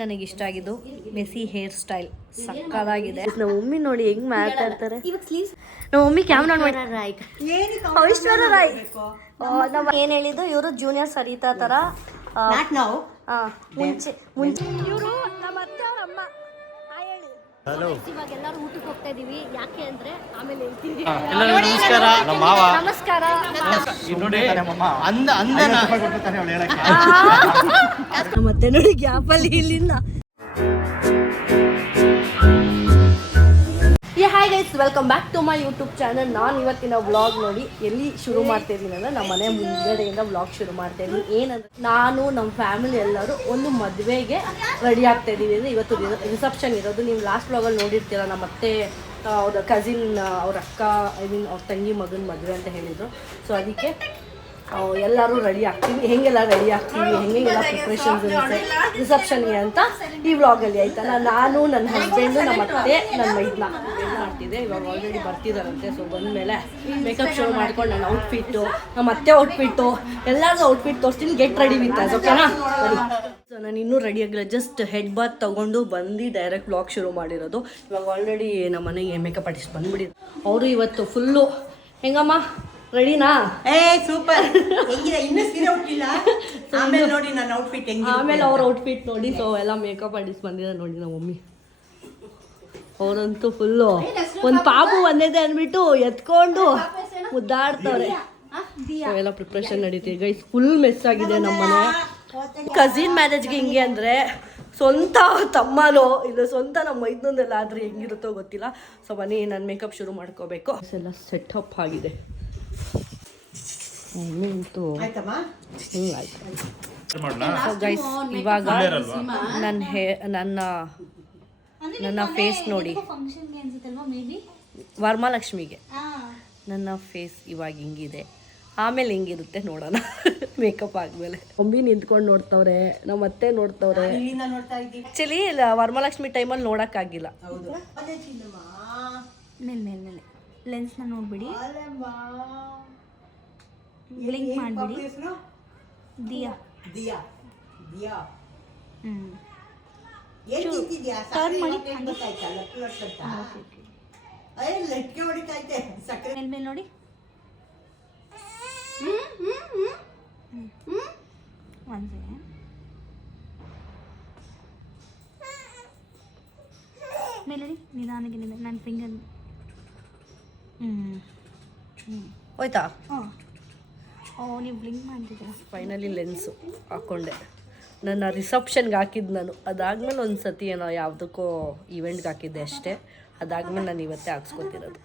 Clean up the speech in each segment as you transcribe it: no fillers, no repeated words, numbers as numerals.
ನನಗೆ ಇಷ್ಟ ಆಗಿದ್ದು ಮೆಸಿ ಹೇರ್ ಸ್ಟೈಲ್ ಸಕ್ಕತ್ತಾಗಿದೆ. ನಮ್ಮ ಮಮ್ಮಿ ನೋಡಿ ಹೆಂಗ್ ಮಾತಾಡ್ತಾರೆ. ನಮ್ಮ ಮಮ್ಮಿ ಕ್ಯಾಮ್ರಾ ಐಶ್ವರ್ಯ ರಾಯ್ ನಮ್ಮ ಏನ್ ಹೇಳಿದ್ದು ಇವರು ಜೂನಿಯರ್ ಸರಿತಾ ತರ ಮುಂಚೆ ಇವರು ನಮ್ಮ ಅತ್ತೆ ಅವ್ರ ಅಮ್ಮ. ಇವಾಗ ಎಲ್ಲರೂ ಊಟಕ್ಕೆ ಹೋಗ್ತಾ ಇದೀವಿ. ಯಾಕೆ ಅಂದ್ರೆ ಆಮೇಲೆ ಹೇಳ್ತೀವಿ. ನಮಸ್ಕಾರ. ಮತ್ತೆ ನೋಡಿ ಗ್ಯಾಪಲ್ಲಿ ಇಲ್ಲಿಂದ. Hi guys, welcome back to my YouTube channel. ನಾನು ಇವತ್ತಿನ ವ್ಲಾಗ್ ನೋಡಿ ಎಲ್ಲಿ ಶುರು ಮಾಡ್ತಾ ಇದ್ದೀನಿ ಅಂದರೆ ನಮ್ಮ ಮನೆ ಮುಂದ್ಗಡೆಯಿಂದ ವ್ಲಾಗ್ ಶುರು ಮಾಡ್ತಾ ಇದ್ದೀನಿ. ಏನಂದ್ರೆ ನಾನು ನಮ್ಮ ಫ್ಯಾಮಿಲಿ ಎಲ್ಲರೂ ಒಂದು ಮದುವೆಗೆ ರೆಡಿ ಆಗ್ತಾ ಇದ್ದೀವಿ. ಅಂದರೆ ಇವತ್ತು ರಿಸೆಪ್ಷನ್ ಇರೋದು. ನೀವು ಲಾಸ್ಟ್ ವ್ಲಾಗಲ್ಲಿ ನೋಡಿರ್ತೀರ. ನಮ್ಮ ಅತ್ತೆ ಅವ್ರ ಕಸಿನ್ ಅವ್ರ ಅಕ್ಕ ಅವ್ರ ತಂಗಿ ಮಗನ ಮದುವೆ ಅಂತ ಹೇಳಿದರು. ಸೊ ಅದಕ್ಕೆ ಎಲ್ಲರೂ ರೆಡಿ ಆಗ್ತೀವಿ. ಹೆಂಗೆಲ್ಲ ರೆಡಿ ಆಗ್ತೀವಿ, ಹೆಂಗೆಲ್ಲ ಪ್ರಿಪ್ರೇಷನ್ಸ್ ಇರುತ್ತೆ ರಿಸೆಪ್ಷನ್ಗೆ ಅಂತ ಈ ವ್ಲಾಗಲ್ಲಿ ಆಯಿತಾ. ನಾನು ನನ್ನ ಹಸ್ಬೆಂಡು ನಮ್ಮ ಅತ್ತೆ ನನ್ನ ಮೈದ್ನ ಮಾಡ್ತಿದ್ದೆ. ಇವಾಗ ಆಲ್ರೆಡಿ ಬರ್ತಿದ್ದಾರಂತೆ. ಸೊ ಬಂದಮೇಲೆ ಮೇಕಪ್ ಶೋ ಮಾಡ್ಕೊಂಡು ನನ್ನ ಔಟ್ಫಿಟ್ಟು, ನಮ್ಮ ಅತ್ತೆ ಔಟ್ಫಿಟ್ಟು, ಎಲ್ಲರಿಗೂ ಔಟ್ಫಿಟ್ ತೋರಿಸ್ತೀನಿ. ಗೆಟ್ ರೆಡಿ ವಿತ್ ಅಸ್, ಓಕೆನಾ? ಸೊ ನಾನು ಇನ್ನೂ ರೆಡಿ ಆಗಿಲ್ಲ. ಜಸ್ಟ್ ಹೆಡ್ ಬಾತ್ ತೊಗೊಂಡು ಬಂದು ಡೈರೆಕ್ಟ್ ವ್ಲಾಗ್ ಶುರು ಮಾಡಿರೋದು. ಇವಾಗ ಆಲ್ರೆಡಿ ನಮ್ಮ ಮನೆಗೆ ಮೇಕಪ್ ಆರ್ಟಿಸ್ಟ್ ಬಂದುಬಿಟ್ಟಿದ್ರು. ಅವರು ಇವತ್ತು ಫುಲ್ಲು ಹೆಂಗಮ್ಮ ರೆಡಿನಾ? ಸೂಪರ್. ಇನ್ನೂ ಸೀರೆ ಉಟ್ಟಿಲ್ಲ. ಆಮೇಲೆ ನೋಡಿ ನನ್ನ ಔಟ್ಫಿಟ್ ಹೆಂಗೆ, ಆಮೇಲೆ ಅವ್ರ ಔಟ್ಫಿಟ್ ನೋಡಿ. ಸೊ ಎಲ್ಲ ಮೇಕಪ್ ಆರ್ಟಿಸ್ಟ್ ಬಂದಿದ್ದಾರೆ ನೋಡಿ ನಮ್ಮ ಮಮ್ಮಿ. ಅವರಂತೂ ಫುಲ್ಲು ಒಂದು ಪಾಪು ಒಂದೇದೆ ಅಂದ್ಬಿಟ್ಟು ಎತ್ಕೊಂಡು ಮುದ್ದಾಡ್ತವ್ರೆ. ಎಲ್ಲ ಪ್ರಿಪ್ರೇಷನ್ ನಡೀತೀವಿ ಗೈಸ್. ಫುಲ್ ಮೆಸ್ ಆಗಿದೆ ನಮ್ಮ ಮನೆ. ಕಸಿನ್ ಮ್ಯಾರೇಜ್ಗೆ ಹಿಂಗೆ ಅಂದರೆ ಸ್ವಂತ ತಮ್ಮನೋ ಇಲ್ಲ ಸ್ವಂತ ನಮ್ಮ ಮೈದ್ನೊಂದೆಲ್ಲ ಆದರೆ ಹೆಂಗಿರುತ್ತೋ ಗೊತ್ತಿಲ್ಲ. ಸೊ ಬನ್ನಿ ನಾನು ಮೇಕಪ್ ಶುರು ಮಾಡ್ಕೋಬೇಕು. ಎಲ್ಲ ಸೆಟಪ್ ಆಗಿದೆ. ಆಯಿತು. ಸೊ ಗೈಸ್ ಇವಾಗ ನನ್ನ ಫೇಸ್ ನೋಡಿ. ವರಮಹಾಲಕ್ಷ್ಮಿಗೆ ನನ್ನ ಫೇಸ್ ಇವಾಗ ಹಿಂಗಿದೆ. ಆಮೇಲೆ ಹೆಂಗಿರುತ್ತೆ ನೋಡೋಣ ಮೇಕಪ್ ಆದಮೇಲೆ. ಮಮ್ಮಿ ನಿಂತ್ಕೊಂಡು ನೋಡ್ತವ್ರೆ, ನಮ್ಮ ಅತ್ತೆ ನೋಡ್ತವ್ರೆ. ಆ್ಯಕ್ಚುಲಿ ವರಮಹಾಲಕ್ಷ್ಮಿ ಟೈಮಲ್ಲಿ ನೋಡೋಕ್ಕಾಗಿಲ್ಲ. ಮೇಲೆ ಲೆನ್ಸ್ನ ನೋಡ್ಬಿಡಿ, ಬ್ಲಿಂಕ್ ಮಾಡಿಬಿಡಿ. ದಿಯಾ ಟರ್ನ್ ಮಾಡಿ ಮೇಲ್ಮೇಲೆ ನೋಡಿ. ಒಂದು ಸೆಕೆಂಡ್. ಮೇಲೆ ನೋಡಿ ನಿಧಾನಕ್ಕೆ ನನ್ನ ಫಿಂಗರ್. ಹೋಯ್ತಾ? ನೀವು ಬ್ಲಿಂಕ್ ಮಾಡ್ತಿದ್ದೀರಾ. ಫೈನಲಿ ಲೆನ್ಸು ಹಾಕ್ಕೊಂಡೆ. ನನ್ನ ರಿಸೆಪ್ಷನ್ಗೆ ಹಾಕಿದ್ದು ನಾನು. ಅದಾದಮೇಲೆ ಒಂದು ಸತಿ ಏನೋ ಯಾವುದಕ್ಕೋ ಈವೆಂಟ್ಗೆ ಹಾಕಿದ್ದೆ ಅಷ್ಟೇ. ಅದಾದಮೇಲೆ ನಾನು ಇವತ್ತೇ ಹಾಕ್ಸ್ಕೊತಿರೋದು.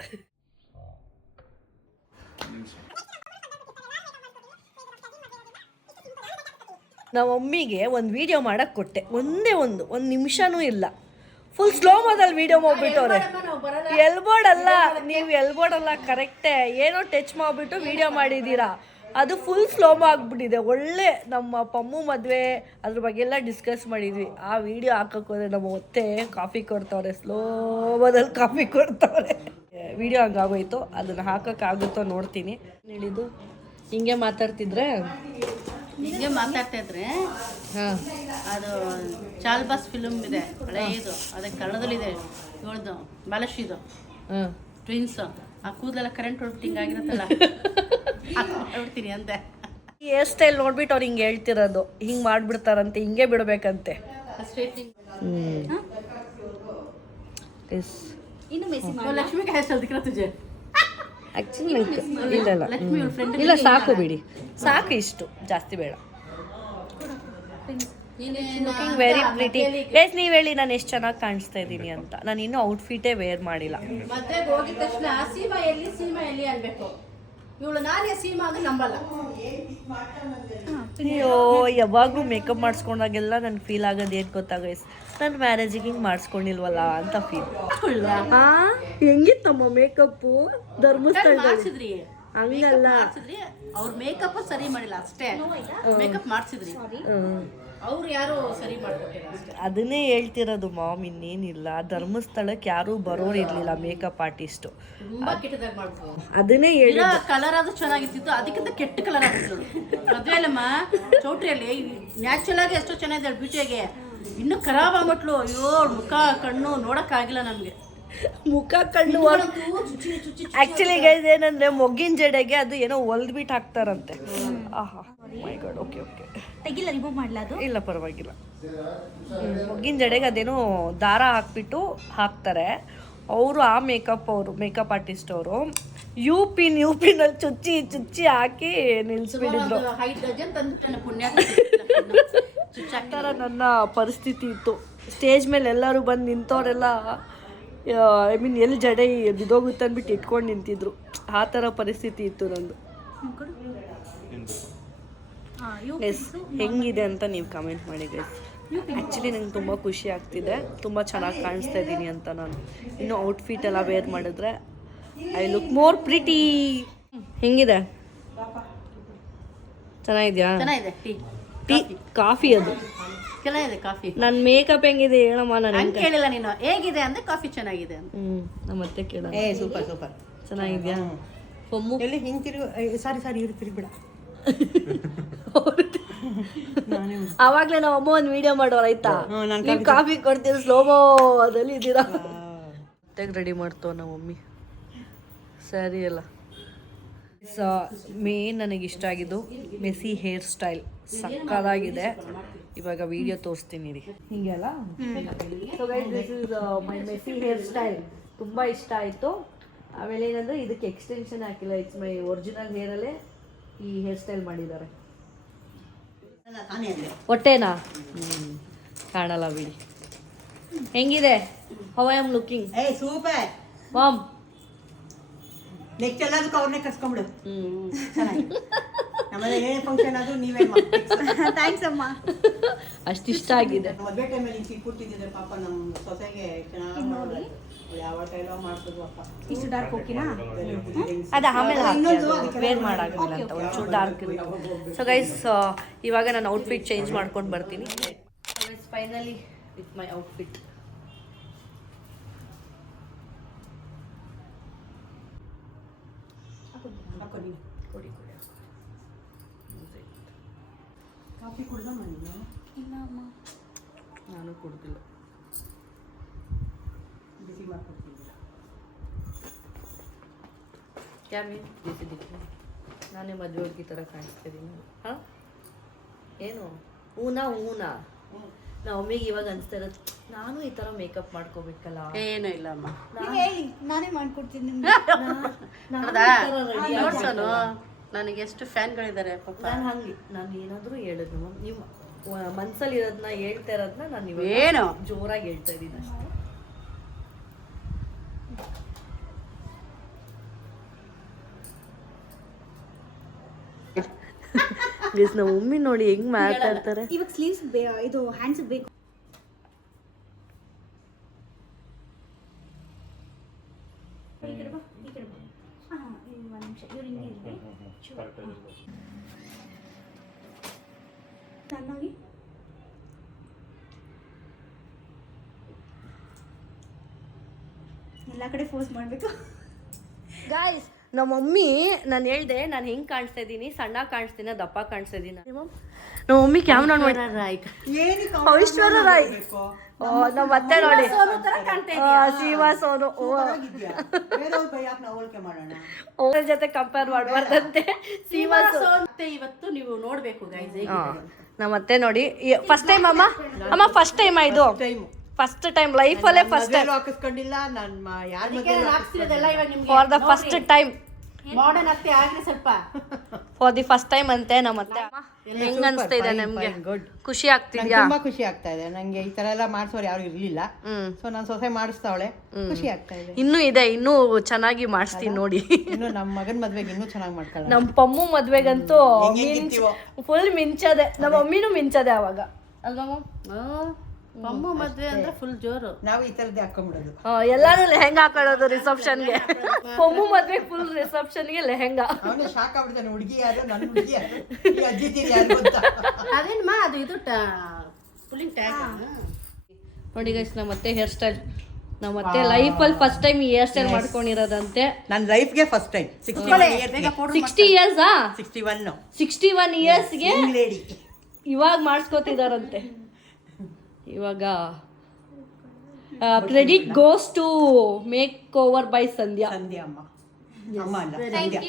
ನಮ್ಮ ಮಮ್ಮಿಗೆ ಒಂದು ವೀಡಿಯೋ ಮಾಡೋಕ್ಕೆ ಕೊಟ್ಟೆ. ಒಂದೇ ಒಂದು ನಿಮಿಷನೂ ಇಲ್ಲ. ಫುಲ್ ಸ್ಲೋ ಮೋದಲ್ಲಿ ವೀಡಿಯೋ ಮಾಡಿಬಿಟ್ಟವ್ರೆ. ಎಲ್ಬೋರ್ಡ್ ಅಲ್ಲ, ನೀವು ಎಲ್ಬೋರ್ಡ್ ಅಲ್ಲ, ಕರೆಕ್ಟೇ ಏನೋ ಟಚ್ ಮಾಡಿಬಿಟ್ಟು ವೀಡಿಯೋ ಮಾಡಿದ್ದೀರಾ. ಅದು ಫುಲ್ ಸ್ಲೋಮೋ ಆಗಿಬಿಟ್ಟಿದೆ. ಒಳ್ಳೆ ನಮ್ಮ ಪಮ್ಮು ಮದುವೆ ಅದ್ರ ಬಗ್ಗೆ ಎಲ್ಲ ಡಿಸ್ಕಸ್ ಮಾಡಿದ್ವಿ. ಆ ವಿಡಿಯೋ ಹಾಕೋಕೆ ಹೋದರೆ ನಮ್ಮ ಅತ್ತೆ ಕಾಫಿ ಕೊಡ್ತವ್ರೆ. ಸ್ಲೋಮೋದಲ್ಲಿ ಕಾಫಿ ಕೊಡ್ತವ್ರೆ. ವಿಡಿಯೋ ಹಂಗಾಗೋಯ್ತು. ಅದನ್ನು ಹಾಕೋಕ್ಕಾಗುತ್ತೋ ನೋಡ್ತೀನಿ. ಹೇಳಿದ್ದು ಹಿಂಗೆ ಮಾತಾಡ್ತಿದ್ರೆ ಹಿಂಗೆ ಮಾತಾಡ್ತಾ ಇದ್ರೆ ಅದು ಚಾಲ್ಬಾಸ್ ಫಿಲ್ಮ್ ಇದೆ ಹಳೆಯದು, ಅದಕ್ಕೆ ಕನ್ನಡದಲ್ಲಿದೆ. ಇವಳ್ದು ಬಾಲಶ್ರೀದು ಟ್ವಿನ್ಸ್. ಆ ಕೂದಲೆಲ್ಲ ಕರೆಂಟ್ ಹೊಡ್ಬಿಟ್ಟು ಆಗಿರುತ್ತಲ್ಲ, ಹೊಡ್ತೀನಿ ಅಂತೆ. ಹೇರ್ ಸ್ಟೈಲ್ ನೋಡ್ಬಿಟ್ಟು ಅವ್ರು ಹಿಂಗೆ ಹೇಳ್ತಿರೋದು. ಹಿಂಗೆ ಮಾಡಿಬಿಡ್ತಾರಂತೆ, ಹಿಂಗೆ ಬಿಡಬೇಕಂತೆ. ಲಕ್ಷ್ಮಿಗೆ ಹೇರ್ ಸ್ಟೈಲ್ ದಿಕ್ಕಿರ ತುಜೆ. ಆ್ಯಕ್ಚುಲಿ ಇಲ್ಲ ಸಾಕು ಬಿಡಿ, ಸಾಕು ಇಷ್ಟು, ಜಾಸ್ತಿ ಬೇಡ. Looking very pretty guys. ನೀವು ಹೇಳಿ ನಾನು ಎಷ್ಟು ಚೆನ್ನಾಗಿ ಕಾಣಿಸ್ತಾ ಇದ್ದೀನಿ ಅಂತ. ನಾನು ಇನ್ನೂ ಔಟ್ಫಿಟೇ ವೇರ್ ಮಾಡಿಲ್ಲ. ಮತ್ತೆ ಹೋಗಿದ ತಕ್ಷಣ ಸೀಮಾ ಎಲ್ಲಿ ಅನ್ಬೇಕು. ಇವಳು ನಾನೇ ಸೀಮಾ ಆಗಿ ನಂಬಲ್ಲ. ಅಯ್ಯೋ, ಯಾವಾಗಲೂ ಮೇಕಪ್ ಮಾಡಿಸ್ಕೊಂಡಾಗೆಲ್ಲ ನನಗೆ ಫೀಲ್ ಆಗೋದು ಏನು ಗೊತ್ತಾ ಗೈಸ್, ನನ್ನ ಮ್ಯಾರೇಜಿಗೆ ಹಿಂಗೆ ಮಾಡಿಸ್ಕೊಂಡಿಲ್ವಲ್ಲ ಅಂತ ಫೀಲ್. ಹೆಂಗಿತ್ತಮ್ಮ ಮೇಕಪ್ಪು ಧರ್ಮಸ್ಥಳದಲ್ಲಿ? ಹಂಗಲ್ಲ, ಅವ್ರ ಮೇಕಪ್ ಸರಿ ಮಾಡಿಲ್ಲ ಅಷ್ಟೇ. ಮೇಕಪ್ ಮಾಡಿಸಿದ್ರಿ, ಅವ್ರು ಯಾರು ಸರಿ ಮಾಡ್ಕೊಟ್ಟಿಲ್ಲ. ಅದನ್ನೇ ಹೇಳ್ತಿರೋದು ಮಾಮ್, ಇನ್ನೇನಿಲ್ಲ. ಧರ್ಮಸ್ಥಳಕ್ಕೆ ಯಾರೂ ಬರೋರು ಇರಲಿಲ್ಲ ಮೇಕಪ್ ಆರ್ಟಿಸ್ಟು. ತುಂಬಾ ಕೆಟ್ಟದಾಗ ಮಾಡ್ಬೋದು. ಅದನ್ನೇ ಹೇಳಿ. ಕಲರ್ ಅದು ಚೆನ್ನಾಗಿತ್ತು, ಅದಕ್ಕಿಂತ ಕೆಟ್ಟ ಕಲರ್ ಆಗಿತ್ತು ಮದುವೆ ಅಲ್ಲಮ್ಮ. ಚೌಟ್ರಿಯಲ್ಲಿ ನ್ಯಾಚುರಲ್ ಆಗಿ ಎಷ್ಟೋ ಚೆನ್ನಾಗಿದೆ ಬ್ಯೂಟಿಯಾಗೆ. ಇನ್ನು ಖರಾಬ್ ಆಗ್ಬಿಟ್ಲು. ಅಯ್ಯೋ ಮುಖ ಕಣ್ಣು ನೋಡಕ್ಕಾಗಿಲ್ಲ ನಮ್ಗೆ. ಮುಖ ಕಣ್ಣು ಆಕ್ಚುಲಿ ಗೈಸ್ ಏನಂದ್ರೆ ಮೊಗ್ಗಿನ ಜಡೆಗೆ ಅದು ಏನೋ ಹೊಲ್ದ್ಬಿಟ್ಟು ಹಾಕ್ತಾರಂತೆ. ಆಹಾ ಮೈ ಗಾಡ್. ಓಕೆ ಓಕೆ ತೆಗಿಲ್ಲ, ರಿಮೂವ್ ಮಾಡ್ಲಾ ಅದು? ಇಲ್ಲ ಪರವಾಗಿಲ್ಲ. ಮೊಗ್ಗಿನ ಜಡೆಗೆ ಅದೇನೋ ದಾರ ಹಾಕ್ಬಿಟ್ಟು ಹಾಕ್ತಾರೆ ಅವರು. ಆ ಮೇಕಪ್ ಆರ್ಟಿಸ್ಟ್ ಅವರು ಯುಪಿನಲ್ಲಿ ಚುಚ್ಚಿ ಹಾಕಿ ನಿಲ್ಸ್ಬಿಟ್ಟಿದ್ರು. 5 ಡಜನ್ ತಂದು ಪುಣ್ಯ ಥರ ನನ್ನ ಪರಿಸ್ಥಿತಿ ಇತ್ತು. ಸ್ಟೇಜ್ ಮೇಲೆ ಎಲ್ಲರೂ ಬಂದು ನಿಂತವರೆಲ್ಲ ಐ ಮೀನ್ ಎಲ್ಲಿ ಜಡೆ ಬಿದೋಗುತ್ತೆ ಅಂದ್ಬಿಟ್ಟು ಇಟ್ಕೊಂಡು ನಿಂತಿದ್ರು. ಆ ಥರ ಪರಿಸ್ಥಿತಿ ಇತ್ತು ನಂದು. ಎಸ್ ಹೆಂಗಿದೆ ಅಂತ ನೀವು ಕಮೆಂಟ್ ಮಾಡಿ ಗೈಸ್. ಆ್ಯಕ್ಚುಲಿ ನಂಗೆ ತುಂಬ ಖುಷಿ ಆಗ್ತಿದೆ, ತುಂಬ ಚೆನ್ನಾಗಿ ಕಾಣಿಸ್ತಾ ಇದ್ದೀನಿ ಅಂತ. ನಾನು ಇನ್ನೂ ಔಟ್ಫಿಟ್ ಎಲ್ಲ ವೇರ್ ಮಾಡಿದ್ರೆ ಐ ಲುಕ್ ಮೋರ್ ಪ್ರಿಟಿ. ಹೆಂಗಿದೆ? ಚೆನ್ನಾಗಿದ್ಯಾ? ಚೆನ್ನಾಗಿದೆ. ಟೀ ಕಾಫಿ ಅದು ಚೆನ್ನಾಗಿದೆ ಕಾಫಿ. ನನ್ನ ಮೇಕಪ್ ಹೆಂಗಿದೆ ಹೇಳಮ್ಮ. ನಾನು ಹಂಗೆ ಕೇಳಿಲ್ಲ ನೀನು, ಹೇಗಿದೆ ಅಂದ್ರೆ ಕಾಫಿ ಚೆನ್ನಾಗಿದೆ ಅಂತ. ನಮ್ಮ ಮತ್ತೆ ಕೇಳ. Super super. ಚೆನ್ನಾಗಿದ್ಯಾ? ಹೊಮ್ಮು ಎಲ್ಲಿ ಹಿಂಗೆ ತಿರುಗು. ಸಾರಿ ಇರು ತಿರುಗ್ಬಿಡ. ಅವಾಗಲೇ ನಾವು ಅಮ್ಮ ಒಂದು ವಿಡಿಯೋ ಮಾಡೋರು ಆಯ್ತಾ? ನೀವು ಕಾಫಿ ಕೊಡ್ತೀರ ಸ್ಲೋಮೋ ಅದಲ್ಲಿ ಇದ್ದೀರಾ. ಮತ್ತೆ ರೆಡಿ ಮಾಡ್ತೋ ನಮ್ಮ ಮಮ್ಮಿ. ಸರಿ ಅಲ್ಲ. ಮೇನ್ ನನಗೆ ಇಷ್ಟ ಆಗಿದ್ದು ಮೆಸಿ ಹೇರ್ ಸ್ಟೈಲ್ ಸಕ್ಕದಾಗಿದೆ. ಇವಾಗ ವಿಡಿಯೋ ತೋರಿಸ್ತೀನಿ ರೀ. ಹೀಗೆ ಅಲ್ಲ. So guys this is my messy hair style. ತುಂಬ ಇಷ್ಟ ಆಯಿತು. ಆಮೇಲೆ ಏನಂದರೆ ಇದಕ್ಕೆ ಎಕ್ಸ್ಟೆನ್ಷನ್ ಹಾಕಿಲ್ಲ. ಇಟ್ಸ್ ಮೈ ಒರಿಜಿನಲ್ ಹೇರಲ್ಲೇ ಈ ಹೇರ್ ಸ್ಟೈಲ್ ಮಾಡಿದ್ದಾರೆ. ಹೊಟ್ಟೆನಾ? ಕಾಣಲ್ಲ ಬಿಡಿ. ಹೆಂಗಿದೆ? How I am looking? Super mom. Next ಎಲ್ಲದಕ್ಕೂ ಅವ್ರನ್ನೇ ಕರ್ಸ್ಕೊಂಬಿಡು. ನಮ್ಮಲ್ಲಿ ಏನೇ ಫಂಕ್ಷನ್ ಆದ್ರೂ ನೀವೇ ಥ್ಯಾಂಕ್ಸ್ ಅಮ್ಮ. ಅಷ್ಟಿಷ್ಟ ಆಗಿದೆ. ಮದುವೆ ಟೈಮಲ್ಲಿ ಸಿಕ್ಕಿ ಕೂತಿದ್ದಿದ್ರೆ ಪಾಪ ನಮ್ಮ ಸೊಸೆಗೆ ಚೆನ್ನಾಗಿ ನೋಡಿ ಯಾವ ಟೈಲೋ ಮಾಡ್ತಿದ್ವು ಅಪ್ಪ. ಇಷ್ಟು ಡಾರ್ಕ್ ಓಕೆನಾ? ಅದು ಆಮೇಲೆ ವೇರ್ ಮಾಡೋದಿಲ್ಲ ಅಂತ ಒಂಚೂರು ಡಾರ್ಕ್ ಇರುತ್ತೆ. ಸೊ ಗೈಸ್ ಇವಾಗ ನಾನು ಔಟ್ಫಿಟ್ ಚೇಂಜ್ ಮಾಡ್ಕೊಂಡು ಬರ್ತೀನಿ. Finally with my outfit. ಕೊಡಿ ಕಾಫಿ ಕುಡ್ದ ಮಾಡಿದ್ಯಾ? ಇಲ್ಲ ಅಮ್ಮ, ನಾನು ಕುಡ್ದಿಲ್ಲ. ಬಿಸಿ ಮಾಡ್ಕೊಡ್ತಿದ್ದಿಲ್ಲ. ಕ್ಯಾಮಿ ಬಿಸಿದಿಕ್ಕೆ ನಾನೇ ಮದುವೆ ಹುಡುಗಿ ಥರ ಕಾಣಿಸ್ತಿದ್ದೀನಿ. ಹಾಂ ಏನು ಹೂನಾ ನಾವು ಮಮ್ಮಿಗೆ ಇವಾಗ ಅನಿಸ್ತಾ ಇರೋದು ನಾನು ಈ ಥರ ಮೇಕಪ್ ಮಾಡ್ಕೋಬೇಕಲ್ಲ. ಏನೂ ಇಲ್ಲ ಅಮ್ಮ. ಹೇಳಿ ನಾನೇ ಮಾಡ್ಕೊಡ್ತೀನಿ ನಿಮ್ಗೆ. ನೋಡ್ಸೋನು ನನಗೆ ಎಷ್ಟು ಫ್ಯಾನ್ಗಳಿದ್ದಾರೆ ಪಾಪ. ನಾನು ಏನಾದರೂ ಹೇಳಿದ್ರು ನೀವು ಮನ್ಸಲ್ಲಿ ಇರೋದನ್ನ ಹೇಳ್ತಾ ಇರೋದನ್ನ ನಾನು ಇವಾಗ ಏನು ಜೋರಾಗಿ ಹೇಳ್ತಾ ಇದ್ದೀನಿ ಅಷ್ಟೇ. ನಮ್ಮ ಮಮ್ಮಿ ನೋಡಿ ಹೆಂಗ್ ಮಾತಾಡ್ತಾರೆ. ಇವಾಗ ಸ್ಲೀವ್ಸ್ ಇದು ಹ್ಯಾಂಡ್ಸ್ ಬೇಕು. ಚೆನ್ನಾಗಿ ಎಲ್ಲ ಕಡೆ ಫೋರ್ಸ್ ಮಾಡಬೇಕು. ಗಾಯ್ಸ್ ನಮ್ಮ ಮಮ್ಮಿ ನಾನು ಹೇಳ್ದೆ ನಾನು ಹೆಂಗ್ ಕಾಣಿಸ್ತಾ ಇದ್ದೀನಿ, ಸಣ್ಣ ಕಾಣಿಸ್ತೀನಿ ದಪ್ಪ ಕಾಣಿಸ್ತಾ ಇದ್ದೀನಿ. ನಮ್ಮ ಮಮ್ಮಿ ಕ್ಯಾಮ್ರಾ ನೋಡಿ ಐಶ್ವರ್ಯ ರಾಯ್ ನಮ್ಮ ಮತ್ತೆ ನೋಡಿ ಸೀಮಾ ಸೋನು ಅವ್ರ ಜೊತೆ ಕಂಪೇರ್ ಮಾಡಬಾರ್ದಂತೆ. ಸೀಮಾ ಮತ್ತೆ ಇವತ್ತು ನೀವು ನೋಡ್ಬೇಕು ಗೈಸ್. ನಮ್ಮ ಮತ್ತೆ ನೋಡಿ ಫಸ್ಟ್ ಟೈಮ್ ಅಮ್ಮ ಫಸ್ಟ್ ಟೈಮ್ ಇದು ಫಸ್ಟ್ ಟೈಮ್ ಲೈಫಲ್ಲೇ ಫಸ್ಟ್ ಟೈಮ್ ಹಾಕಿಸ್ಕೊಂಡಿಲ್ಲ ನಾನು for the first time modern ಅತ್ತೆ ಆಗ್ಲಿ ಸ್ವಲ್ಪ. ಫಾರ್ ದಿ ಫಸ್ಟ್ ಟೈಮ್ ಅಂತೆ ನಮ್ಮ ಅತ್ತೆ. ಹೆಂಗ್ ಅನ್ಸ್ತಾ ಇದೆ ನಿಮ್ಗೆ? ಖುಷಿ ಆಗ್ತಿದ್ಯಾ? ತುಂಬಾ ಖುಷಿ ಆಗ್ತಾ ಇದೆ ನಂಗೆ. ಈ ತರ ಎಲ್ಲ ಮಾಡ್ಸೋರು ಯಾರು ಇರ್ಲಿಲ್ಲ. ಸೊ ನಾನು ಸೊಸೆ ಮಾಡಿಸ್ತಾವಳೆ, ಖುಷಿ ಆಗ್ತಾ ಇದೆ. ಇನ್ನೂ ಇದೆ, ಇನ್ನೂ ಚೆನ್ನಾಗಿ ಮಾಡಿಸ್ತೀನಿ ನೋಡಿ. ಇನ್ನು ನಮ್ಮ ಮಗನ ಮದ್ವೆಗೆ ಇನ್ನೂ ಚೆನ್ನಾಗಿ ಮಾಡ್ಕೊಳ್ಳೋಣ. ನಮ್ಮ ಪಮ್ಮು ಮದ್ವೆಗಂತೂ ಫುಲ್ ಮಿಂಚದೆ. ನಮ್ಮ ಮಮ್ಮಿನೂ ಮಿಂಚದೆ ಅವಾಗ ಅಲ್ವಾ? ಪಮ್ಮು ಮದ್ವೆ ಅಂದ್ರೆ ಫುಲ್ ಜೋರು. ನಾವು ಈ ತರದೇ ಹಾಕೊಂಡ್ಬಿಡೋದು. ಎಲ್ಲಾನು ಲೆಹಂಗಾ ಹಾಕೊಳ್ಳೋದು ರಿಸೆಪ್ಷನ್ಗೆ. ಪಮ್ಮು ಮದ್ವೆ ಫುಲ್ ರಿಸೆಪ್ಷನ್ಗೆ ಲೆಹಂಗಾ. ಅವನೇ ಶಾಕ್ ಆಗ್ಬಿಡ್ತಾನೆ, ಹುಡುಗಿ ಯಾರು ನನ್ನ ಹುಡುಗಿ ಯಾರು ಈ ಅಜ್ಜಿ ತೀರಿ ಯಾರು ಅಂತ. ಅದೇನಮ್ಮ ಅದು ಇದು ಪುಲ್ಲಿಂಗ್ ಟ್ಯಾಗ್ ನೋಡಿ ಗೈಸ್ ನಮ್ಮ ಮತ್ತೆ ಹೇರ್ ಸ್ಟೈಲ್. ನಮ್ಮ ಮತ್ತೆ ಲೈಫಲ್ಲಿ ಫಸ್ಟ್ ಟೈಮ್ ಹೇರ್ ಸ್ಟೈಲ್ ಮಾಡ್ಕೊಂಡಿರೋದಂತೆ. ನನ್ನ ಲೈಫ್ಗೆ ಫಸ್ಟ್ ಟೈಮ್ 60 ಇಯರ್ಸಾ 61 61 ಇಯರ್ಸ್ಗೆ ಲೇಡಿ ಇವಾಗ ಮಾಡಿಸ್ಕೋತಿದಾರಂತೆ. ಇವಾಗ credit goes to makeover by Sandhya. Sandhya ಅಮ್ಮ ಅಲ್ಲ ಸಂಧ್ಯಾ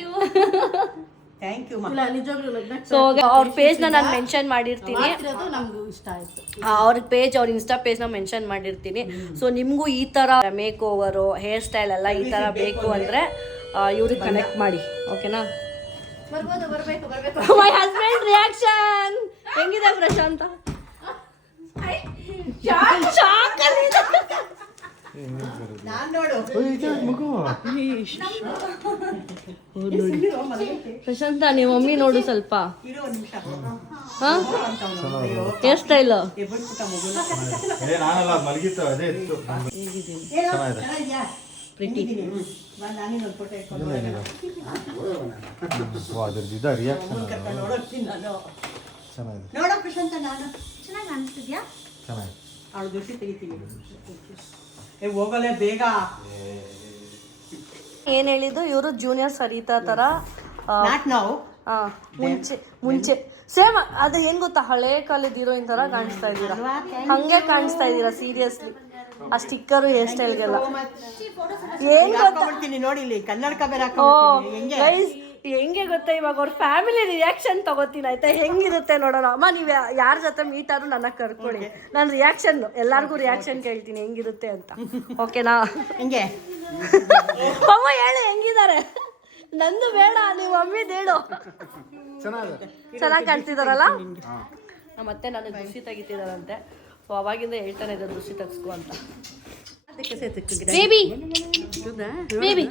ಥ್ಯಾಂಕ್ ಯು ಇಲ್ಲ ನಿಜವಾಗ್ಲೂ ಲಗ್ನ ಸೊ ಅವ್ರ ಪೇಜ್ನ ನಾನು ಮೆನ್ಷನ್ ಮಾಡಿರ್ತೀನಿ. ಮಾಡ್ತಿರೋದು ನಮ್ಗೂ ಇಷ್ಟ ಆಯ್ತು. ಅವ್ರ ಪೇಜ್ ಅವ್ರ ಇನ್ಸ್ಟಾ ಪೇಜ್ನ ಮೆನ್ಷನ್ ಮಾಡಿರ್ತೀನಿ. ಸೊ ನಿಮಗೂ ಈ ಥರ ಮೇಕ್ ಓವರು ಹೇರ್ ಸ್ಟೈಲ್ ಎಲ್ಲ ಈ ಥರ ಬೇಕು ಅಂದರೆ ಇವ್ರಿಗೆ ಕನೆಕ್ಟ್ ಮಾಡಿ, ಓಕೆನಾ? ಬರ್ಬೇಕು ಮೈ ಹಸ್ಬೆಂಡ್ ರಿಯಾಕ್ಷನ್ ಹೆಂಗಿದೆ ಪ್ರಶಾಂತ? ನಾನು ನೋಡು ಪ್ರಶಾಂತ ನಿಮ್ಮ ಮಮ್ಮಿ ನೋಡು ಸ್ವಲ್ಪ. ಇರು ಒಂದು ನಿಮಿಷ ಹೇರ್ ಸ್ಟೈಲ್ ಎಬ್ಬರ್ಸ್ಬಿಟ್ಟ ಮಗುನ ಪ್ರಿಟಿ. ನಾನೇನೊಂದು ಫೋಟೋ ಇಟ್ಕೊಂಡು ನೋಡೋ ಪ್ರಶಾಂತ ನಾನು ಚೆನ್ನಾಗಿ ಅನಿಸ್ತಿದ್ಯಾ? ಅವಳು ದೃಷ್ಟಿ ತೆಗಿತೀನಿ. ಹೋಗಲೇ ಬೇಗ. ಏನ್ ಹೇಳಿದ್ದು ಇವರು ಜೂನಿಯರ್ ಸರಿತಾ ತರ ನಾಟ್ ನಾವು ಮುಂಚೆ ಸೇಮ್ ಅದು ಏನ್ ಗೊತ್ತಾ, ಹಳೆ ಕಾಲದ ಹೀರೋಯಿನ್ ತರ ಕಾಣಿಸ್ತಾ ಇದ್ದೀರಾ, ಹಂಗೆ ಕಾಣಿಸ್ತಾ ಇದ್ದೀರಾ ಸೀರಿಯಸ್ಲಿ. ಆ ಸ್ಟಿಕ್ಕರು ಹೇರ್ ಸ್ಟೈಲ್ಗೆಲ್ಲ ಏನ್ ಗೊತ್ತಾ ನೋಡಿ ಇಲ್ಲಿ ಕನ್ನಡಕ ಬೇರೆ ಗೈಸ್, ಹೆಂಗೆ ಗೊತ್ತಾ, ಇವಾಗ ಅವ್ರ ಫ್ಯಾಮಿಲಿ ರಿಯಾಕ್ಷನ್ ತಗೋತೀನಿ ಆಯ್ತಾ, ಹೆಂಗಿರುತ್ತೆ ನೋಡೋಣ. ಅಮ್ಮ ನೀವು ಯಾರ ಜೊತೆ ಮೀಟ್ ಆದ್ರೂ ನನ್ನ ಕರ್ಕೊಳ್ಳಿ, ನಾನು ರಿಯಾಕ್ಷನ್ ಎಲ್ಲಾರ್ಗು ರಿಯಾಕ್ಷನ್ ಕೇಳ್ತೀನಿ ಹೆಂಗಿರುತ್ತೆ ಅಂತ, ಓಕೆನಾ? ಹಿಂಗೆ ಅಮ್ಮ ಹೇಳಿ ಹೆಂಗಿದ್ದಾರೆ, ನಂದು ಬೇಡ ನೀವು ಮಮ್ಮಿದು ಹೇಳು. ಚೆನ್ನಾಗಿ ಕಾಣ್ತಿದಾರಲ್ಲ? ಮತ್ತೆ ನನಗೆ ದೃಷ್ಟಿ ತೆಗಿತಿದಾರಂತೆ. ಸೊ ಅವಾಗಿಂದ ಹೇಳ್ತಾನೆ ಇದ್ದಾರೆ ದೃಷ್ಟಿ ತೆಗಿಸ್ಕೊ ಅಂತ. ಬೇಬಿ ಬೇಬಿ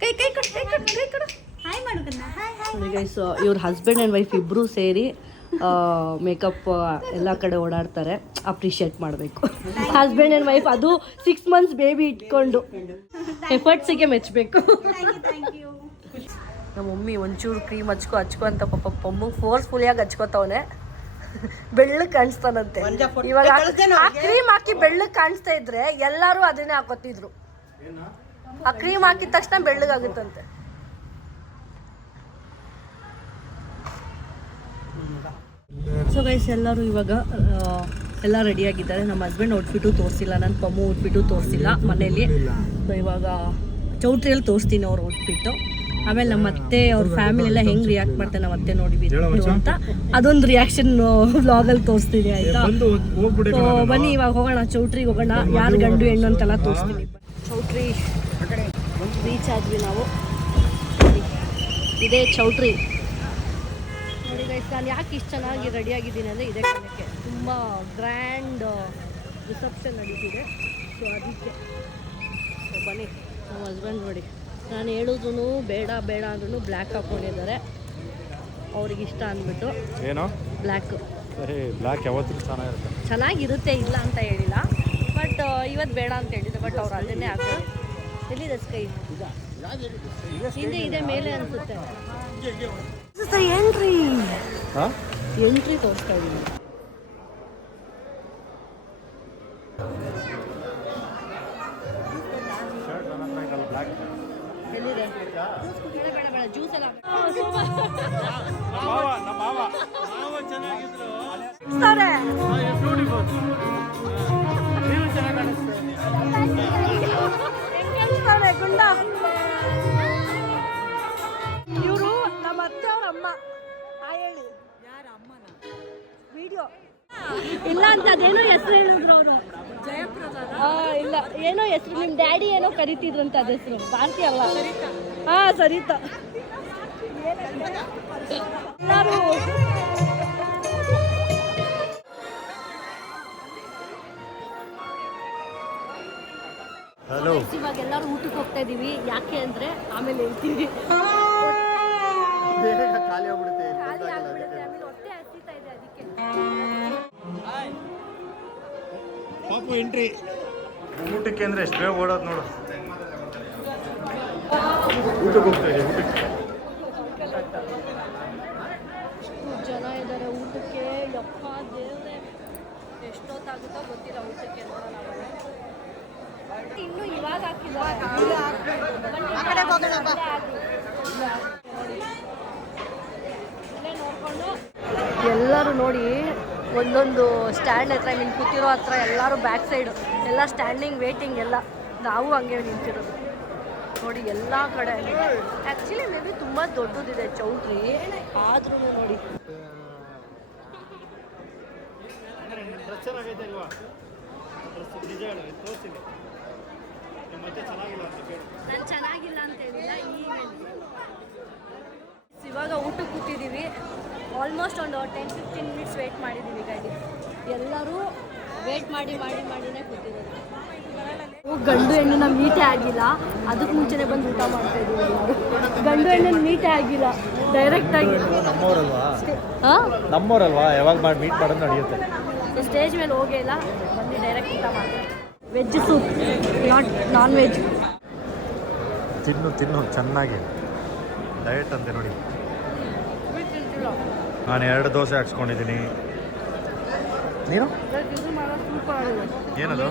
ಕೈ ಕೈ ಕೊಡು ಕೈ ಕೊಡು ಕೈ ಕೊಡು. ಹಾಯ್ ಮಾಡೋದನ್ನ. Hi hi. ಗೈಸ್ ಇವ್ರ ಹಸ್ಬೆಂಡ್ ಆ್ಯಂಡ್ ವೈಫ್ ಇಬ್ಬರು ಸೇರಿ ಮೇಕಪ್ ಎಲ್ಲ ಕಡೆ ಓಡಾಡ್ತಾರೆ. ಅಪ್ರಿಷಿಯೇಟ್ ಮಾಡಬೇಕು ಹಸ್ಬೆಂಡ್ ಆ್ಯಂಡ್ ವೈಫ್, ಅದು 6 months ಬೇಬಿ ಇಟ್ಕೊಂಡು ಎಫರ್ಟ್ಸಿಗೆ ಮೆಚ್ಚಬೇಕು. Thank you. ನಮ್ಮ ಮಮ್ಮಿ ಒಂಚೂರು ಕ್ರೀಮ್ ಹಚ್ಕೊ ಅಂತ ಪಾಪ ಪಮ್ಮಗೆ ಫೋರ್ಸ್ಫುಲಿಯಾಗಿ ಹಚ್ಕೋತವನೆ. ಬೆಳ್ಳಗೆ ಕಾಣಿಸ್ತಾನಂತೆ. ಇವಾಗ ಆ ಕ್ರೀಮ್ ಹಾಕಿ ಬೆಳ್ಳಗೆ ಕಾಣಿಸ್ತಾ ಇದ್ರೆ ಎಲ್ಲರೂ ಅದನ್ನೇ ಹಾಕೋತಿದ್ರು. ಆ ಕ್ರೀಮ್ ಹಾಕಿದ ತಕ್ಷಣ ಬೆಳ್ಳಗಾಗುತ್ತಂತೆ. ಸೊ ಗೈಸ್ ಎಲ್ಲರೂ ಇವಾಗ ಎಲ್ಲ ರೆಡಿಯಾಗಿದ್ದಾರೆ. ನಮ್ಮ ಹಸ್ಬೆಂಡ್ ಔಟ್ಫಿಟ್ಟು ತೋರಿಸಿಲ್ಲ, ನನ್ನ ಪಮ್ಮು ಔಟ್ಫಿಟ್ಟು ತೋರಿಸಿಲ್ಲ ಮನೇಲಿ. ಸೊ ಇವಾಗ ಚೌಟ್ರಿಯಲ್ಲಿ ತೋರಿಸ್ತೀನಿ ಅವ್ರ ಔಟ್ಫಿಟ್ಟು. ಆಮೇಲೆ ನಮ್ಮ ಅತ್ತೆ ಅವ್ರ ಫ್ಯಾಮಿಲಿ ಎಲ್ಲ ಹೆಂಗೆ ರಿಯಾಕ್ಟ್ ಮಾಡ್ತಾರೆ ನಾವು ಅತ್ತೆ ನೋಡಿಬಿಟ್ಟು ಅಂತ ಅದೊಂದು ರಿಯಾಕ್ಷನ್ ವ್ಲಾಗಲ್ಲಿ ತೋರಿಸ್ತೀನಿ ಆಯಿತಾ? ಸೊ ಬನ್ನಿ ಇವಾಗ ಹೋಗೋಣ, ಚೌಟ್ರಿಗೆ ಹೋಗೋಣ. ಯಾರು ಗಂಡು ಹೆಣ್ಣು ಅಂತೆಲ್ಲ ತೋರಿಸ್ತೀನಿ. ಚೌಟ್ರಿ ರೀಚ್ ಆದ್ವಿ ನಾವು. ಇದೇ ಚೌಟ್ರಿ ನೋಡಿ ಗೈಸ್. ನಾನು ಯಾಕೆ ಇಷ್ಟು ಚೆನ್ನಾಗಿ ರೆಡಿಯಾಗಿದ್ದೀನಿ ಅಂದರೆ ಇದೇ ಕಾರಣಕ್ಕೆ, ತುಂಬ ಗ್ರ್ಯಾಂಡ್ ರಿಸೆಪ್ಷನ್ ನಡೀತಿದೆ. ಸೊ ಅದಕ್ಕೆ ಬನ್ನಿ. ನಮ್ಮ ಹಸ್ಬೆಂಡ್ ನೋಡಿ, ನಾನು ಹೇಳಿದ್ರು ಬೇಡ ಬೇಡ ಅಂದ್ರೂ ಬ್ಲ್ಯಾಕ್ ಹಾಕ್ಕೊಂಡಿದ್ದಾರೆ. ಅವ್ರಿಗೆ ಇಷ್ಟ ಅಂದ್ಬಿಟ್ಟು ಏನೋ ಬ್ಲ್ಯಾಕ್. ಬ್ಲ್ಯಾಕ್ ಯಾವತ್ತೂ ಚೆನ್ನಾಗಿರುತ್ತೆ, ಇಲ್ಲ ಅಂತ ಹೇಳಿಲ್ಲ, ಬಟ್ ಇವತ್ತು ಬೇಡ ಅಂತ ಹೇಳಿದೆ. ಬಟ್ ಅವ್ರು ಅದನ್ನೇ ಹಾಕ್ತಾರೆ. ಎಲ್ಲಿದೆ ಸ್ಕೈ? ಹಿಂದೆ ಇದೆ ಮೇಲೆ ಅನಿಸುತ್ತೆ. ಎಂಟ್ರಿ ತೋರಿಸ್ತಾ ಇದ್ದೀನಿ. ಎಲ್ಲಿದೆ? ಬೇಡ ಬೇಡ ಜ್ಯೂಸ್ ಎಲ್ಲ ಗುಂಡ. ಇವರು ನಮ್ಮ ಅತ್ತೆ ಅವ್ರ ಅಮ್ಮ. ಹೇಳಿ ವಿಡಿಯೋ ಇಲ್ಲ ಅಂತ ಅದೇನೋ ಹೆಸರು ಹೇಳಿದ್ರು ಅವರು. ಇಲ್ಲ ಏನೋ ಹೆಸರು, ನಿಮ್ಮ ಡ್ಯಾಡಿ ಏನೋ ಕರಿತಿದ್ರು ಅಂತ. ಅದ ಹೆಸರು ಭಾರತಿ ಅಲ್ಲ? ಸರಿತಾ. ಎಲ್ಲರೂ ಹಲೋ. ಇವಾಗ ಎಲ್ಲರೂ ಊಟಕ್ಕೆ ಹೋಗ್ತಾ ಇದೀವಿ. ಯಾಕೆ ಅಂದ್ರೆ ಆಮೇಲೆ ಹೇಳ್ತೀವಿ, ಖಾಲಿ ಆಗ್ಬಿಡುತ್ತೆ. ಖಾಲಿ ಆಗ್ಬಿಡುತ್ತೆ, ಆಮೇಲೆ ಹೊಟ್ಟೆ ಹಸಿತಾ ಇದೆ ಅದಕ್ಕೆ. ಪಾಪು ಎಂಟ್ರಿ ಊಟಕ್ಕೆ ಅಂದ್ರೆ ಎಷ್ಟು ಬೇಗ ಓಡೋದು ನೋಡು. ಊಟಕ್ಕೆ ಹೋಗ್ತಾ ಇದೆ. ಜನ ಇದ್ದಾರೆ ಊಟಕ್ಕೆ. ಯಪ್ಪ ದೇವ್ರೆ, ಎಷ್ಟೊತ್ತಾಗುತ್ತೋ ಗೊತ್ತಿಲ್ಲ ಊಟಕ್ಕೆ. ಇನ್ನು ಇವಾಗ ಹಾಕಿದ್ದಾರೆ. ಎಲ್ಲರೂ ನೋಡಿ ಒಂದೊಂದು ಸ್ಟ್ಯಾಂಡ್ ಹತ್ರ ನೀನು ಕೂತಿರೋ ಹತ್ರ ಎಲ್ಲರೂ ಬ್ಯಾಕ್ ಸೈಡು ಎಲ್ಲ ಸ್ಟ್ಯಾಂಡಿಂಗ್ ವೇಟಿಂಗ್ ಎಲ್ಲ ನಾವು ಹಂಗೆ ನಿಂತಿರೋದು ನೋಡಿ ಎಲ್ಲ ಕಡೆ. ಆ್ಯಕ್ಚುಲಿ ಮೇ ಬಿ ತುಂಬ ದೊಡ್ಡದಿದೆ ಚೌಟ್ರಿ, ಆದ್ರೂ ನೋಡಿ ನಾನು ಚೆನ್ನಾಗಿಲ್ಲ ಅಂತ ಹೇಳಿಲ್ಲ. ಇವಾಗ ಊಟಕ್ಕೆ ಕೂತಿದ್ದೀವಿ. ಆಲ್ಮೋಸ್ಟ್ ಒಂದು 10-15 ಮಿನಿಟ್ಸ್ ವೇಟ್ ಮಾಡಿದ್ದೀವಿ ಗಾಡಿ. ಎಲ್ಲರೂ ವೇಟ್ ಮಾಡಿನೇ ಕೂತಿದ್ದಾರೆ. ಗಂಡು ಹೆಣ್ಣನ್ನ ಮೀಟೇ ಆಗಿಲ್ಲ, ಅದಕ್ಕೆ ಮುಂಚೆನೇ ಬಂದು ಊಟ ಮಾಡ್ತಾ ಇದ್ದೀವಿ. ಗಂಡು ಹೆಣ್ಣನ್ನು ಮೀಟೇ ಆಗಿಲ್ಲ, ಡೈರೆಕ್ಟಾಗಿ ನಮ್ಮೂರಲ್ವಾ ಯಾವಾಗ ಮಾಡಿ ಮೀಟ್ ಮಾಡೋದು ನಡೆಯುತ್ತೆ. ಸ್ಟೇಜ್ ಮೇಲೆ ಹೋಗೇ ಇಲ್ಲ, ಬಂದು ಡೈರೆಕ್ಟ್ ಊಟ ಮಾಡ್ತಾರೆ. Veg soup, non veg. ತಿನ್ನು ಚೆನ್ನಾಗಿ ಡಯಟ್ ಅಂತೆ ನೋಡಿ. ನಾನು 2 ದೋಸೆ ಹಾಕ್ಸ್ಕೊಂಡಿದ್ದೀನಿ. ನೀನು ಏನದು?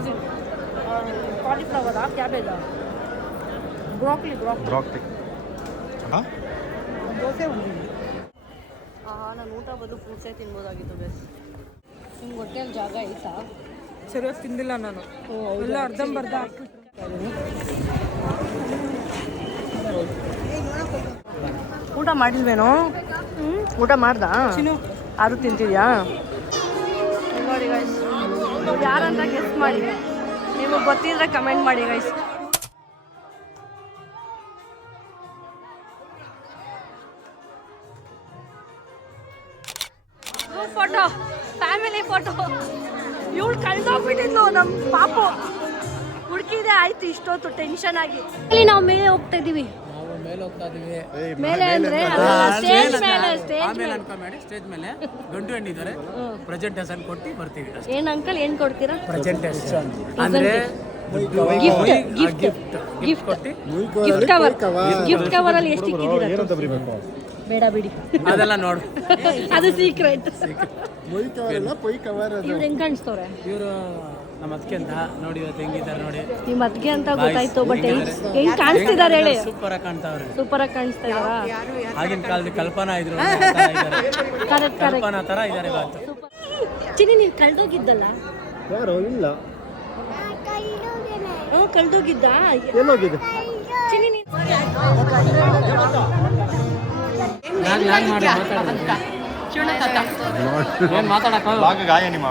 ಕಾಲಿಫ್ಲವರಾ, ಕ್ಯಾಬೇಜಾ, ಬ್ರಾಕ್ಲಿ. ಹಾಂ ದೋಸೆ ನಾನು ಊಟ ಬದಲು ಫ್ರೂಟ್ಸೇ ತಿನ್ಬೋದಾಗಿತ್ತು. ಬೇಸ್ ನಿಮ್ಗೆ ಹೊಟ್ಟೆಯಲ್ಲಿ ಜಾಗ ಐತಾ? ಸರಿಯಾಗಿ ತಿಂದಿಲ್ಲ ನಾನು, ಎಲ್ಲ ಅರ್ಧಂಬರ್ಧ ಊಟ ಮಾಡಿಲ್ವೇನೋ? ಊಟ ಮಾಡ್ದ? ಅದು ತಿಂತಿದ್ಯಾ? ನೋಡಿ ಗೈಸ್, ಯಾರಂತ ಗೆಸ್ಟ್ ಮಾಡಿ, ನಿಮಗೆ ಗೊತ್ತಿದ್ರೆ ಕಮೆಂಟ್ ಮಾಡಿ ಗೈಸ್. Photo, family photo. ಇವಳು ಕಳ್ದೋಗ್ಬಿಟ್ಟಿದ್ದು ನಮ್ಮ ಪಾಪು. ಹುಡುಕಿದೆ ಆಯ್ತು ಇಷ್ಟೊತ್ತು ಟೆನ್ಷನ್ ಆಗಿ. ಇಲ್ಲಿ ನಾವು ಮೇಲೆ ಹೋಗ್ತಾ ಇದೀವಿ. ಮೇಲೆ ಅಂದ್ರೆ ಸ್ಟೇಜ್ ಮೇಲೆ ಗಂಟು ಹೆಣ್ಣಿದ್ದಾರೆ, ಪ್ರೆಸೆಂಟೇಷನ್ ಕೊಟ್ಟು ಬರ್ತೀವಿ. ಏನ್ ಅಂಕಲ್ ಏನ್ ಕೊಡ್ತೀರಾ? ಪ್ರೆಸೆಂಟೇಷನ್ ಅಂದ್ರೆ ಗಿಫ್ಟ್ ಕವರ್ ಅಲ್ಲಿ ಎಷ್ಟು ಇಕ್ಕಿದ್ದೀರಾ? ಬೇಡ ಬಿಡಿ, ಅದೆಲ್ಲ ನೋಡು, ಅದು ಸೀಕ್ರೆಟ್. ಇವ್ರು ಹೆಂಗ್ ಕಾಣಿಸ್ತವ್ರೆ? ಇವರು ನಮ್ಮ ಅದಕ್ಕೆ ಅಂತ ನೋಡಿ, ಇವತ್ತು ಹೆಂಗಿದ್ದಾರೆ ನೋಡಿ. ನಿಮ್ಮ ಅದಕ್ಕೆ ಅಂತ ಗೊತ್ತಾಯ್ತು, ಬಟ್ ಹೆಂಗ್ ಕಾಣಿಸ್ತಿದ್ದಾರೆ ಹೇಳಿ? ಸೂಪರ್ ಆಗಿ ಕಾಣ್ತಾವ್ರೆ. ಸೂಪರ್ ಆಗಿ ಕಾಣಿಸ್ತಾ ಇದಾರಾ? ಆಗಿನ ಕಾಲದ ಕಲ್ಪನಾ ಇದ್ರು, ಕರೆಕ್ಟ್ ಕಲ್ಪನಾ ತರ ಇದ್ದಾರೆ ಇವತ್ತು. ಚಿನಿ, ನೀನ್ ಕಳ್ದೋಗಿದ್ದಲ್ಲ? ಯಾರು ಇಲ್ಲ, ಕಳ್ದೋಗಿದ್ದ ಎಲ್ಲೋಗಿದೆ? ಚಿನಿ ಗಾಯ ನಿಮ್ಮ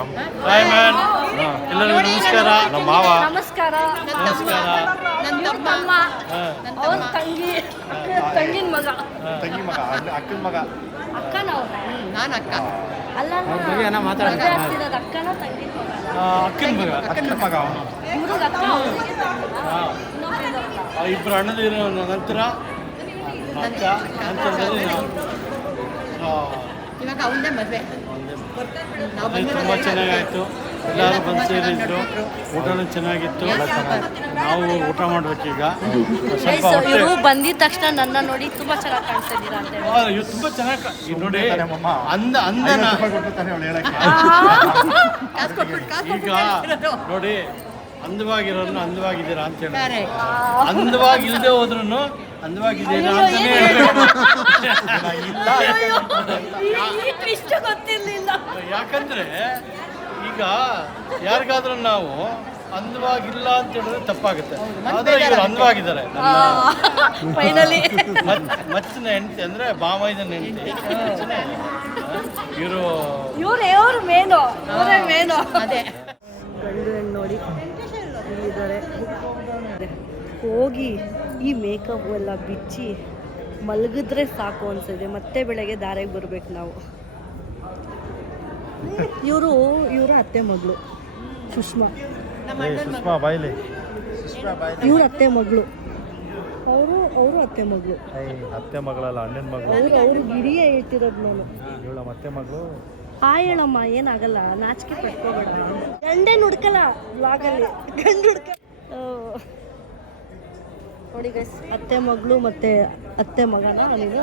ಎಲ್ಲರಿಗೂ ನಮಸ್ಕಾರ. ನಮ್ಮ ಮಾವ ನಮಸ್ಕಾರ. ನಮ್ಮ ಅವ್ರ ತಂಗಿನ ಮಗ, ತಂಗಿ ಮಗ, ಅಕ್ಕನ ಮಗ. ಅಕ್ಕನ ಅವ್ರ? ನಾನು ಅಕ್ಕ ಅಲ್ಲ, ಅಕ್ಕನ ತಂಗಿನ ಮಗ? ಅಕ್ಕನ ಮಗ ಅವನು. ಇವ್ರಿಗೆ ಅಕ್ಕ, ಇಬ್ಬರು ಅಣ್ಣದಿರೋ ನಂತರ ಇವಾಗ ಅವನದೇ ಮದುವೆ. ತುಂಬ ಚೆನ್ನಾಗಾಯಿತು. ಎಲ್ಲರೂ ಬಂದು ಸೇರಿದ್ರು, ಊಟನೂ ಚೆನ್ನಾಗಿತ್ತು. ನಾವು ಊಟ ಮಾಡ್ಬೇಕೀಗ. ಇವರು ಬಂದಿದ ತಕ್ಷಣ ನನ್ನ ನೋಡಿ ತುಂಬಾ ಚೆನ್ನಾಗಿ ಕಾಣಿಸ್ತಾ ಇದ್ದೀರಾ ಅಂತ ಹೇಳಿ. ಇವು ತುಂಬ ಚೆನ್ನಾಗಿ ನೋಡಿ. ಅಂದನ ಈಗ ನೋಡಿ, ಅಂದವಾಗಿರೋರ್ನ ಅಂದವಾಗಿದ್ದೀರಾ ಅಂತ ಹೇಳಿ, ಅಂದವಾಗಿಲ್ಲದೆ ಹೋದ್ರೂ ಅಂದವಾಗಿದ್ದೀರಾ ಅಂತಾನೆ ಇಷ್ಟು ಗೊತ್ತಿರ್ಲಿಲ್ಲ. ಯಾಕಂದ್ರೆ ಈಗ ಯಾರಿಗಾದ್ರೂ ನಾವು ಅಂದವಾಗಿಲ್ಲ ಅಂತ ಹೇಳಿದ್ರೆ ತಪ್ಪಾಗುತ್ತೆ. ಆದ್ರೆ ಇವರು ಅಂದವಾಗಿದ್ದಾರೆ. ಫೈನಲಿ ಮಚ್ಚಿನ ಹೆಂಡತಿ ಅಂದ್ರೆ ಬಾಮೈದನ ಹೆಂಡತಿ ಇವರು ಮೇನು, ಇವರೇ ಮೇನು. ಅದೇ ಗಂಡು ಹೆಣ್ಣು ನೋಡಿ ಇಲ್ಲಿದ್ದಾರೆ. ಹೋಗಿ ಈ ಮೇಕಪ್ ಎಲ್ಲ ಬಿಚ್ಚಿ ಮಲಗಿದ್ರೆ ಸಾಕು ಅನ್ಸಿದೆ. ಮತ್ತೆ ಬೆಳಗ್ಗೆ ದಾರಿಗೆ ಬರ್ಬೇಕು ನಾವು. ಇವರು ಅತ್ತೆ ಮಗಳು ಸುಷ್ಮಾ, ಬಾಯ್ಲಿ ಇವ್ರ ಅತ್ತೆ ಮಗಳು. ಅವರು ಅತ್ತೆ ಮಗಳು. ಅತ್ತೆ ಮಗಳಲ್ಲ, ಅಣ್ಣನ ಮಗಳು. ಅವ್ರು ಗಿರಿಯೇ ಹೇಳ್ತಿರೋದು ನಾನು. ಇವಳ ಮತ್ತೆ ಮಗಳು. ಹಾಯ್ ಹೇಳಮ್ಮ, ಏನಾಗಲ್ಲ, ನಾಚಿಕೆ ಪಟ್ಕೋಬೇಡ. ಗಂಡೇನು ಹುಡ್ಕಲ್ಲ ಬ್ಲಾಗಲ್ಲಿ, ಗಂಡು ಹುಡ್ಕ. ನೋಡಿ ಗೈಸ್, ಅತ್ತೆ ಮಗಳು ಮತ್ತು ಅತ್ತೆ ಮಗನ ನೀನು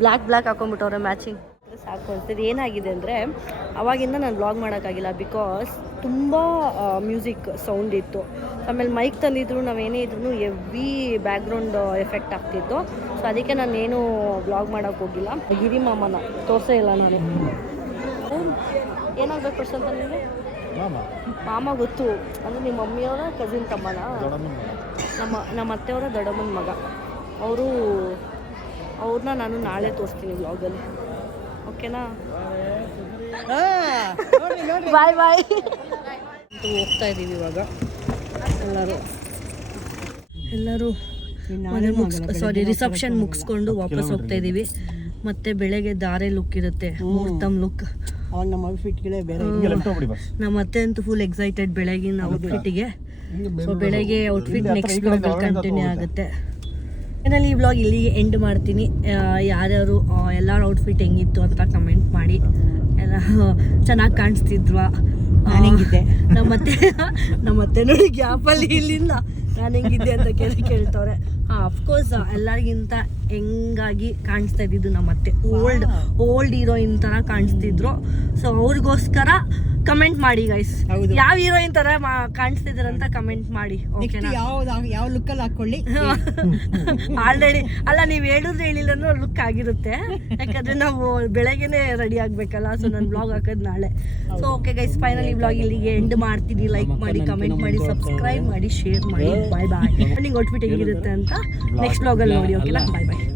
ಬ್ಲ್ಯಾಕ್ ಹಾಕೊಂಡ್ಬಿಟ್ಟವ್ರೆ ಮ್ಯಾಚಿಂಗ್. ಸಾಕು ಅನ್ಸಿದ್ದು. ಏನಾಗಿದೆ ಅಂದರೆ ಅವಾಗಿಂದ ನಾನು ವ್ಲಾಗ್ ಮಾಡೋಕ್ಕಾಗಿಲ್ಲ, ಬಿಕಾಸ್ ತುಂಬ ಮ್ಯೂಸಿಕ್ ಸೌಂಡ್ ಇತ್ತು. ಆಮೇಲೆ ಮೈಕ್ ತಂದಿದ್ರು, ನಾವೇನೇ ಇದ್ರೂ ಎವ್ರಿ ಬ್ಯಾಕ್ಗ್ರೌಂಡ್ ಎಫೆಕ್ಟ್ ಆಗ್ತಿತ್ತು. ಸೊ ಅದಕ್ಕೆ ನಾನೇನು ವ್ಲಾಗ್ ಮಾಡೋಕ್ಕೆ ಹೋಗಿಲ್ಲ. ಗಿರಿಮಾಮನ ತೋರಿಸೇ ಇಲ್ಲ ನಾನು. ಏನೋ ಬರ್ಬೇಕು ಫಸ್ಟ್ ಅಂತ ನಿಮಗೆ? ಮಾಮ ಗೊತ್ತು, ಅಂದರೆ ನಿಮ್ಮ ಮಮ್ಮಿಯವರ ಕಸಿನ್ ತಮ್ಮನ? ನಮ್ಮ ಅತ್ತೆಯವರ ದೊಡ್ಡಮ್ಮನ ಮಗ. ಅವ್ರನ್ನ ನಾನು ನಾಳೆ ತೋರಿಸ್ತೀನಿ ವ್ಲಾಗಲ್ಲಿ, ಓಕೆನಾ? ಬಾಯ್ ಬಾಯ್. ಹೋಗ್ತಾ ಇದ್ದೀವಿ ಇವಾಗ ಎಲ್ಲರೂ ರಿಸೆಪ್ಷನ್ ಮುಗಿಸ್ಕೊಂಡು ವಾಪಸ್ ಹೋಗ್ತಾ ಇದ್ದೀವಿ. ಮತ್ತೆ ಬೆಳಗ್ಗೆ ಧಾರೆ ಲುಕ್ ಇರುತ್ತೆ, ಮುಹೂರ್ತಮ್ ಲುಕ್. ಅವಾಗ ನಮ್ಮ ಔಟ್ಫಿಟ್ಗಳೇ ಬೇರೆ. ನಮ್ಮ ಅತ್ತೆ ಅಂತೂ ಫುಲ್ ಎಕ್ಸೈಟೆಡ್ ಬೆಳಗಿನ ಔಟ್ಫಿಟ್ಗೆ. ಸೊ ಬೆಳಗ್ಗೆ ಔಟ್ಫಿಟ್ ನೆಕ್ಸ್ಟ್ ಬ್ಲಾಗಲ್ಲಿ ಕಂಟಿನ್ಯೂ ಆಗುತ್ತೆ. ಫೈನಲಿ ಈ ಬ್ಲಾಗ್ ಇಲ್ಲಿಗೆ ಎಂಡ್ ಮಾಡ್ತೀನಿ. ಯಾರ್ಯಾರು ಎಲ್ಲರ ಔಟ್ಫಿಟ್ ಹೆಂಗಿತ್ತು ಅಂತ ಕಮೆಂಟ್ ಮಾಡಿ. ಎಲ್ಲ ಚೆನ್ನಾಗಿ ಕಾಣಿಸ್ತಿದ್ವಾ? ನಮ್ಮತ್ತೆ ನೋಡಿ ಗ್ಯಾಪಲ್ಲಿ ಇಲ್ಲಿಂದ ನಾನು ಹೆಂಗಿದ್ದೆ ಅಂತ ಕೇಳ್ತವ್ರೆ. ಅಫ್ಕೋರ್ಸ್ ಎಲ್ಲರಿಗಿಂತ ಹೆಂಗಾಗಿ ಕಾಣಿಸ್ತಾ ಇದ್ದಿದ್ದು ನಮ್ಮತ್ತೆ ಓಲ್ಡ್ ಹೀರೋಯಿನ್ ಥರ ಕಾಣಿಸ್ತಿದ್ರು. ಸೊ ಅವ್ರಿಗೋಸ್ಕರ ಕಮೆಂಟ್ ಮಾಡಿ ಗೈಸ್, ಯಾವ ಹೀರೋಯಿನ್ ಥರ ಕಾಣಿಸ್ತಿದ್ದೀರ ಅಂತ ಕಮೆಂಟ್ ಮಾಡಿ, ಓಕೆನಾ? ಯಾವ ಲುಕ್ಕಲ್ಲಿ ಹಾಕೊಳ್ಳಿ. ಆಲ್ರೆಡಿ ಅಲ್ಲ, ನೀವು ಹೇಳಿಲ್ಲ ಅಂದ್ರೆ ಲುಕ್ ಆಗಿರುತ್ತೆ, ಯಾಕಂದ್ರೆ ನಾವು ಬೆಳಗ್ಗೆನೆ ರೆಡಿ ಆಗ್ಬೇಕಲ್ಲ. ಸೊ ನಾನು ಬ್ಲಾಗ್ ಹಾಕೋದು ನಾಳೆ. So okay guys, finally blog ಇಲ್ಲಿಗೆ ಎಂಡ್ ಮಾಡ್ತೀನಿ. ಲೈಕ್ ಮಾಡಿ, ಕಮೆಂಟ್ ಮಾಡಿ, ಸಬ್ಸ್ಕ್ರೈಬ್ ಮಾಡಿ, ಶೇರ್ ಮಾಡಿ. ಬಾಯ್ ಬಾಯ್. ನಿಂಗೆ ಔಟ್ಫಿಟ್ ಹೆಂಗಿರುತ್ತೆ ಅಂತ ನೆಕ್ಸ್ಟ್ ಬ್ಲಾಗಲ್ಲಿ ನೋಡಿ, ಓಕೆನಾ? ಬಾಯ್ ಬಾಯ್.